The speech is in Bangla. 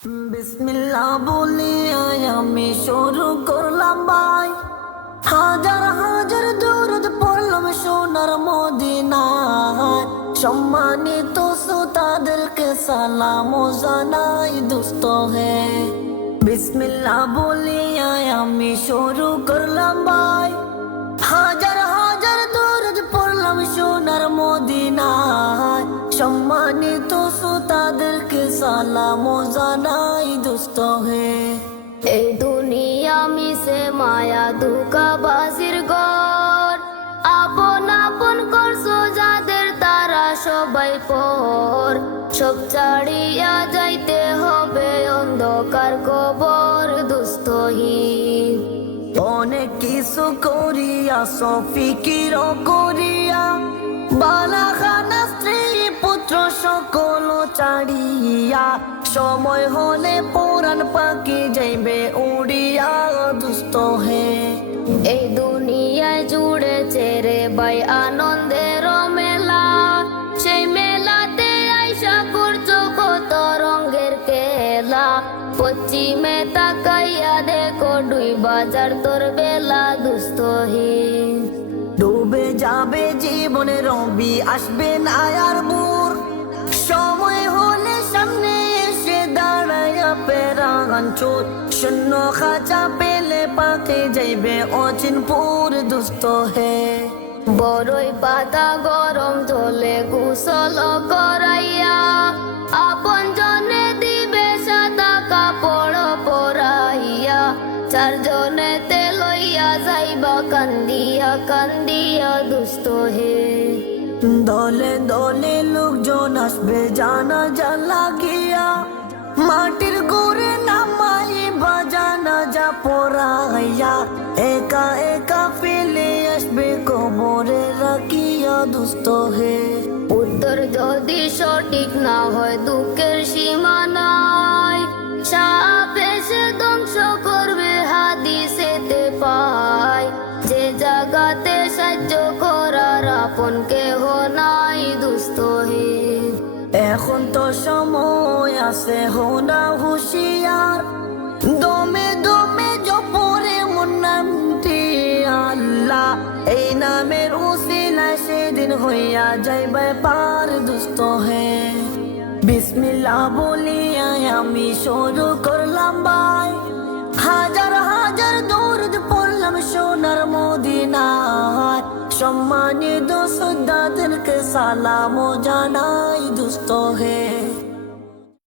বিসমিল্লাহ বলে আমি শুরু করলাম ভাই, হাজার হাজার দরুদ পড়লাম সোনার মদিনায়। সম্মানিত শ্রোতাদেরকে সালাম জানাই দোস্ত হে। বিসমিল্লাহ বলে আমি শুরু করলাম ভাই, হাজার হাজার দরুদ পড়লাম সোনার মদিনায়। সম্মানিত শ্রোতাদেরকে সালাম জানাই দোস্ত হে। এই দুনিয়া মিশে মায়া ধোঁকাবাজির ঘর, আপন আপন করছো যাদের তারা সবাই পর। সব ছাড়িয়া যাইতে হবে অন্ধকার কবর দুস্থহীন। অনেক কিছু করিয়া সফিকির করিয়া, বালাখানা স্ত্রী পুত্র সকল চাড়িয়া। সময় হলে পুরাণ পাখি যাইবে উড়িয়া দুস্থ হে। এই দুনিয়ায় জুড়েছে রে ভাই আনন্দের মেলা, সেই মেলাতে আইসা করছো কত রঙের খেলা। পশ্চিমে তাকাইয়া দেখো দুই বাজার তোর বেলা দুস্থহীন। ডুবে যাবে জীবনে রবি আসবে না আর ভোর। সময় হলে সামনে এসে দাঁড়ায়া পেরান চোর। শূন্য খাঁচা পেলে পাখি যাইবে অচিনপুর দুস্থ হে। বড়ই পাতা গরম জলে গোসল করাইয়া, আপন জনে দিবে সাদা কাপড় পরাইয়া। চারজনেতে লইয়া যাইবা কান্দিয়া কান্দিয়া দুস্থ হে। দলে দলে লোকজন আসবে জানাজা লাগিয়া, মাটির গোরে নামাই জানাজা পড়াইয়া। একা একা ফেলে আসবে কবরে রাখিয়া দুস্থ হে। উত্তর যদি সঠিক না হয় দুঃখের সীমা নাই, সাপ এসে ধ্বংস করবে হাদিসেতে পায়। যে জাগাতে সাহায্য করার আপন কেহ নাই দুস্থ হে। এখন তো সময় আছে হোনা হুশিয়ার, দমে দমে জপরে মন নামটি আল্লাহ। এই নামের উসিলায় সেদিন হইয়া যাইবে পার দুস্থ হে। বিসমিল্লাহ বলিয়া আমি শুরু করলাম ভাই, হাজার হাজার দরুদ পড়লাম সোনার মদিনায়। সম্মানিত শ্রোতাদেরকে সালাম জানাই দোস্ত হে।